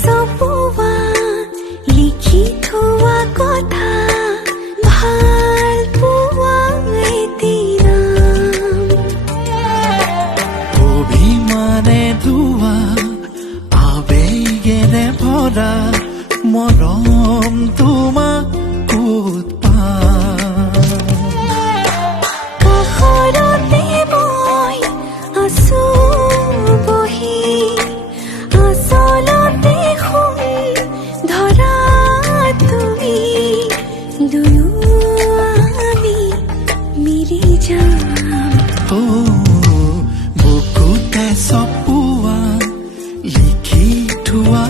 চপোৱা লিখি থোৱা কথা ভাল পোৱা এদিনা অভিমানে ধোৱা আবেগেৰে ভৰা মৰম তোমাক ক'ত কাষৰতে মই আছো বহি আচলতে শুন ধৰা তুমি দুয়ো আমি মিলি যাম বুকুতে চপোৱা লিখি থোৱা